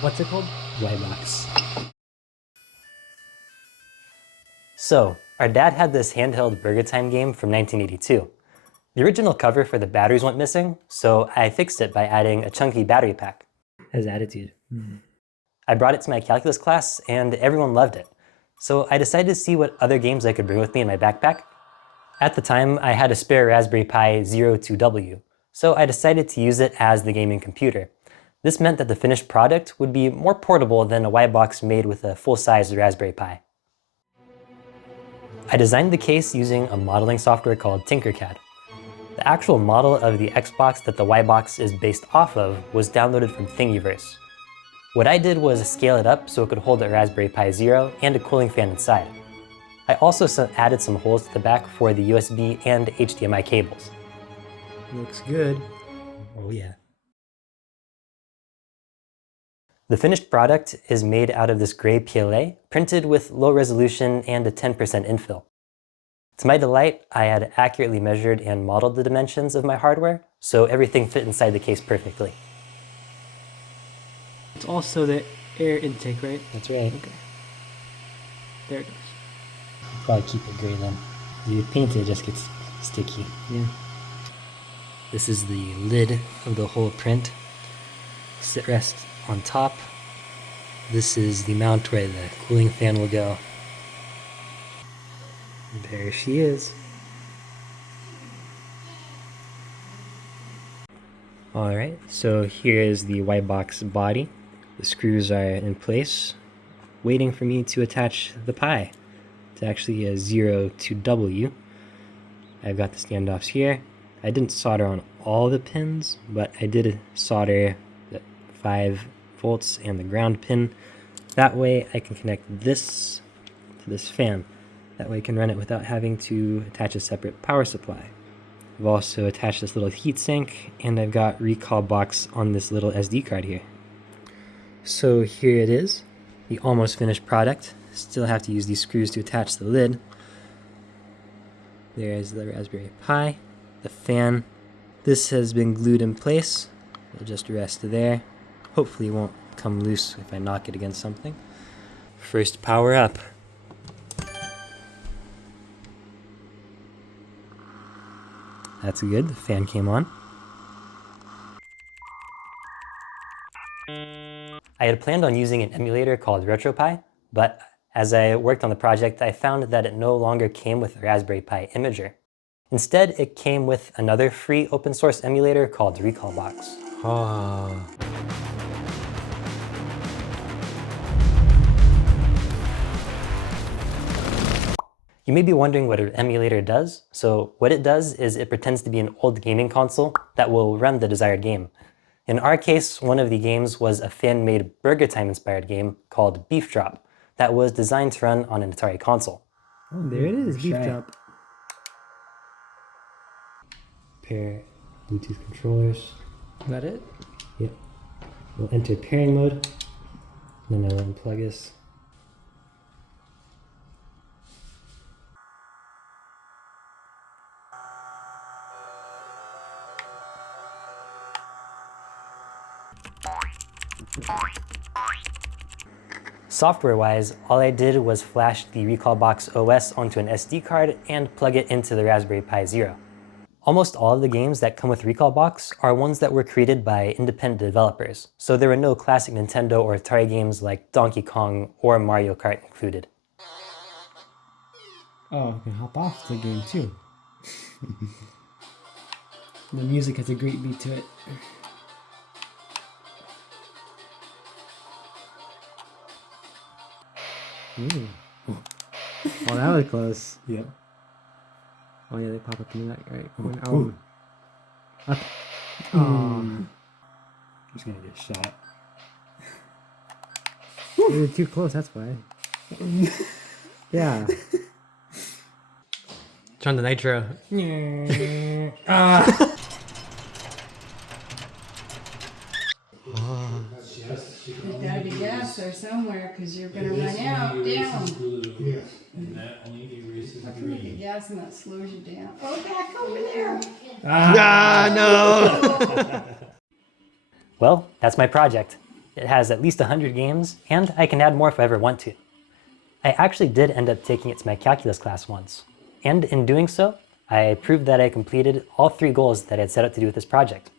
What's it called? Y-box. So, our dad had this handheld BurgerTime game from 1982. The original cover for the batteries went missing, so I fixed it by adding a chunky battery pack. Has attitude. I brought it to my calculus class and everyone loved it. So I decided to see what other games I could bring with me in my backpack. At the time, I had a spare Raspberry Pi 02W, so I decided to use it as the gaming computer. This meant that the finished product would be more portable than a white box made with a full-size Raspberry Pi. I designed the case using a modeling software called Tinkercad. The actual model of the Xbox that the Y-box is based off of was downloaded from Thingiverse. What I did was scale it up so it could hold a Raspberry Pi Zero and a cooling fan inside. I also added some holes to the back for the USB and HDMI cables. Looks good. Oh yeah. The finished product is made out of this gray PLA, printed with low resolution and a 10% infill. To my delight, I had accurately measured and modeled the dimensions of my hardware, so everything fit inside the case perfectly. It's also the air intake, right? That's right. Okay. There it goes. Probably keep it gray then. If you paint it, it just gets sticky. Yeah. This is the lid of the whole print. Sit rest on top. This is the mount where the cooling fan will go. There she is. Alright, so here is the white box body. The screws are in place, waiting for me to attach the Pi. It's actually a 02W. I've got the standoffs here. I didn't solder on all the pins, but I did solder the 5 volts and the ground pin. That way I can connect this to this fan. That way I can run it without having to attach a separate power supply. I've also attached this little heatsink, and I've got recall box on this little SD card here. So here it is, the almost finished product. Still have to use these screws to attach the lid. There's the Raspberry Pi, the fan. This has been glued in place. It'll just rest there. Hopefully it won't come loose if I knock it against something. First power up. That's good, the fan came on. I had planned on using an emulator called RetroPie, but as I worked on the project, I found that it no longer came with a Raspberry Pi imager. Instead, it came with another free open source emulator called Recalbox. Oh. You may be wondering what an emulator does. So what it does is it pretends to be an old gaming console that will run the desired game. In our case, one of the games was a fan-made BurgerTime inspired game called Beef Drop that was designed to run on an Atari console. Oh, there it is, Beef Drop. Pair Bluetooth controllers. Is that it? Yep. We'll enter pairing mode. Then I'll unplug this. Software-wise, all I did was flash the Recalbox OS onto an SD card and plug it into the Raspberry Pi Zero. Almost all of the games that come with Recalbox are ones that were created by independent developers, so there were no classic Nintendo or Atari games like Donkey Kong or Mario Kart included. Oh, I can hop off the game too. The music has a great beat to it. Ooh. Oh, that was close. Yep. Oh yeah, they pop up in that right corner. Oh. Up. Oh. I'm just gonna get shot. You were too close, that's why. Yeah. Turn the nitro. There's gotta be gas there somewhere, because you're gonna run out down. And that only erases The green. gas and that slows you down. Oh, back over there. No! Well, that's my project. It has at least 100 games, and I can add more if I ever want to. I actually did end up taking it to my calculus class once, and in doing so, I proved that I completed all 3 goals that I had set out to do with this project.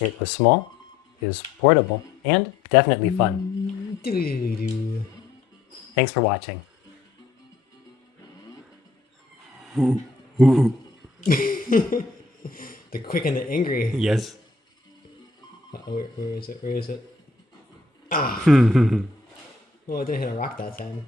It was small, it was portable, and definitely fun. Doo-doo-doo-doo. Thanks for watching. The quick and the angry. Yes. Where is it? Where is it? Ah! Well, I didn't hit a rock that time.